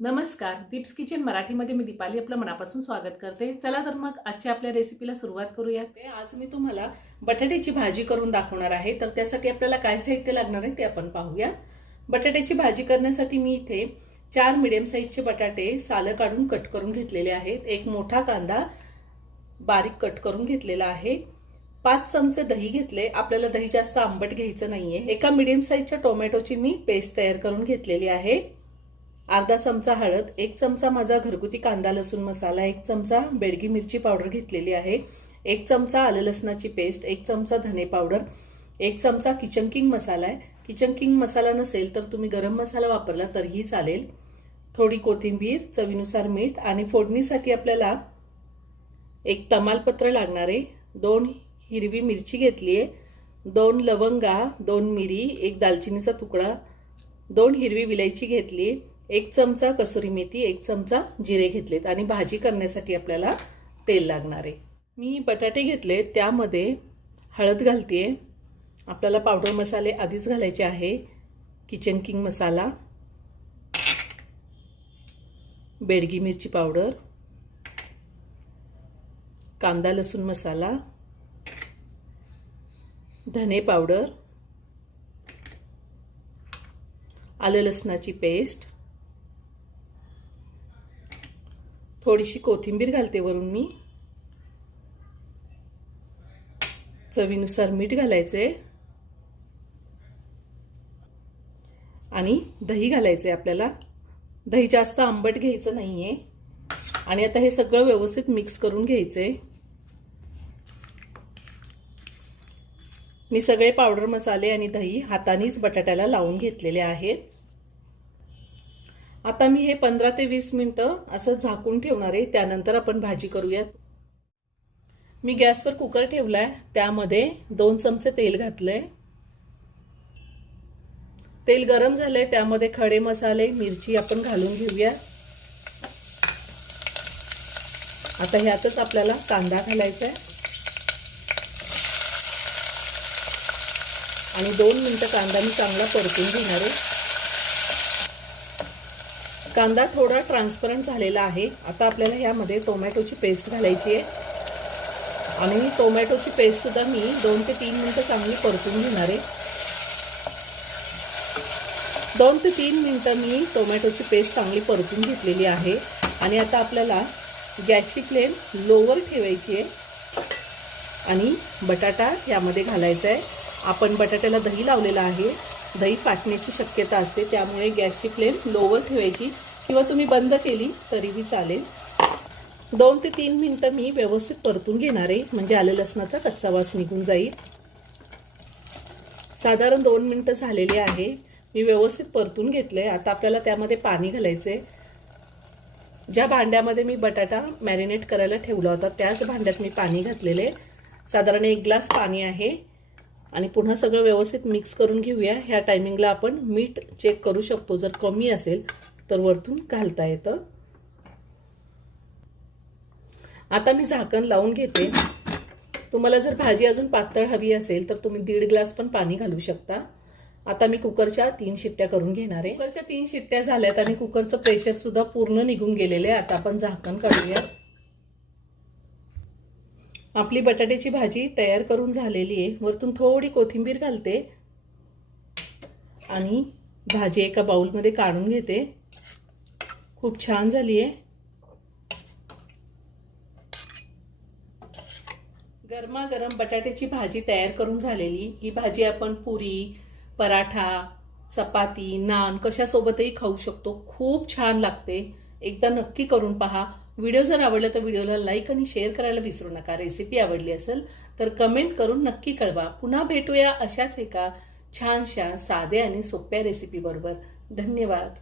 नमस्कार, दीप्स किचन मराठीमध्ये मी दीपाली आपलं मनापासून स्वागत करते। चला तर मग आजच्या आपल्या रेसिपीला सुरुवात करूया। आज मी तुम्हाला बटाट्याची भाजी करून दाखवणार आहे। तर त्यासाठी आपल्याला काय साहित्य लागणार आहे ते आपण पाहूया। बटाट्याची भाजी करण्यासाठी मी इथे 4 मीडियम साईजचे बटाटे सालं काढून कट करून घेतलेले आहेत। एक मोठा कांदा बारीक कट करून घेतलेला आहे। 5 चमचे दही घेतले। आपल्याला दही जास्त आंबट घ्यायचं नाहीये। एका मीडियम साईजच्या टोमॅटोची मी पेस्ट तयार करून घेतलेली आहे। अर्धा चमचा हळद, 1 चमचा माझा घरगुती कांदा लसूण मसाला, 1 चमचा बेडगी मिरची पावडर घेतलेली आहे, 1 चमचा आलं लसणाची पेस्ट, 1 चमचा धने पावडर, 1 चमचा किचन किंग मसाला आहे। किचन किंग मसाला नसेल तर तुम्ही गरम मसाला वापरला तरीही चालेल। थोडी कोथिंबीर, चवीनुसार मीठ आणि फोडणीसाठी आपल्याला 1 तमालपत्र लागणार आहे, 2 हिरवी मिरची घेतली आहे, 2 लवंगा, 2 मिरी, 1 दालचिनीचा तुकडा, 2 हिरवी विलायची घेतली, 1 चमचा कसुरी मेथी, 1 चमचा जिरे घेतलेत आणि भाजी करण्यासाठी आपल्याला तेल लागणार आहे। मी बटाटे घेतले, त्यामध्ये हळद घालतेय। आपल्याला पावडर मसाले आधीच घालायचे आहे। किचन किंग मसाला, बेडगी मिरची पावडर, कांदा लसूण मसाला, धने पावडर, आलं लसणाची पेस्ट, थोडीशी कोथिंबीर घालते वरून मी, चवीनुसार मीठ घालायचे आणि दही घालायचे। आपल्याला दही जास्त आंबट घ्यायचं नाहीये आणि आता हे सगळं व्यवस्थित मिक्स करून घ्यायचे। मी सगळे पावडर मसाले आणि दही हातानेच बटाट्याला लावून घेतलेले आहेत। आता मी हे 15 ते 20 मिनिटं असं झाकून ठेवणार आहे, त्यानंतर आपण भाजी करूयात। मी गॅसवर कुकर ठेवलाय, त्यामध्ये 2 चमचे तेल घातलंय। तेल गरम झालंय, त्यामध्ये खडे मसाले, मिरची आपण घालून घेऊया। आता ह्यातच आपल्याला कांदा घालायचा आहे आणि 2 मिनिटं कांदा मी चांगला परतून घेणार आहे। कांदा थोडा ट्रान्सपरंट झालेला आहे। आता आपल्याला ह्यामध्ये टोमॅटोची पेस्ट घालायची आहे आणि टोमॅटोची पेस्ट सुद्धा मी 2 ते 3 मिनिटं चांगली परतून घेणार आहे। 2 ते 3 मिनिटं मी टोमॅटोची पेस्ट चांगली परतून घेतलेली आहे आणि आता आपल्याला गॅसची फ्लेम लोवर ठेवायची आहे आणि बटाटा यामध्ये घालायचा आहे। आपण बटाट्याला दही लावलेला आहे, दही फाटण्याची शक्यता असते, त्यामुळे गॅसची फ्लेम लोवर ठेवायची किंवा तुम्ही बंद केली तरीही चालेल। 2 ते 3 मिनिटं मी व्यवस्थित परतून घेणार आहे, म्हणजे आलं लसणाचा कच्चा वास निघून जाईल। साधारण 2 मिनिटं झालेली आहे, मी व्यवस्थित परतून घेतलंय। आता आपल्याला त्यामध्ये पाणी घालायचंय। ज्या भांड्यामध्ये मी बटाटा मॅरिनेट करायला ठेवला होता त्याच भांड्यात मी पाणी घातलेले, साधारण 1 ग्लास पाणी आहे आणि पुन्हा सगळं व्यवस्थित मिक्स करून घेऊया। ह्या टायमिंगला आपण मीठ चेक करू शकतो, जर कमी असेल तर वरतून घालता येतं। आता मी झाकण लावून घेते। तुम्हाला जर भाजी अजून पातळ हवी असेल तर तुम्ही 1.5 ग्लास पण पाणी घालू शकता। आता मी कुकरच्या 3 शिट्ट्या करून घेणार आहे। कुकरच्या 3 शिट्ट्या झाल्यात आणि कुकरचं प्रेशर सुद्धा पूर्ण निघून गेलेले आहे। आता आपण झाकण काढूया। आपली बटाट्याची भाजी तयार करून झालेली आहे। वरतून थोडी कोथिंबीर घालते आणि भाजी एका बाउलमध्ये काढून घेते। खूप छान झाली आहे। गरमागरम बटाट्याची भाजी तयार करून झालेली। ही भाजी आपण पुरी, पराठा, चपाती, नान कशासोबतही खाऊ शकतो। खूप छान लागते, एकदा नक्की करून पहा। व्हिडिओ जर आवडला तर व्हिडिओला लाईक आणि शेअर करायला विसरू नका। रेसिपी आवडली असेल तर कमेंट करून नक्की कळवा। पुन्हा भेटूया अशाच एका छानशा साध्या आणि सोप्या रेसिपी बरोबर। धन्यवाद।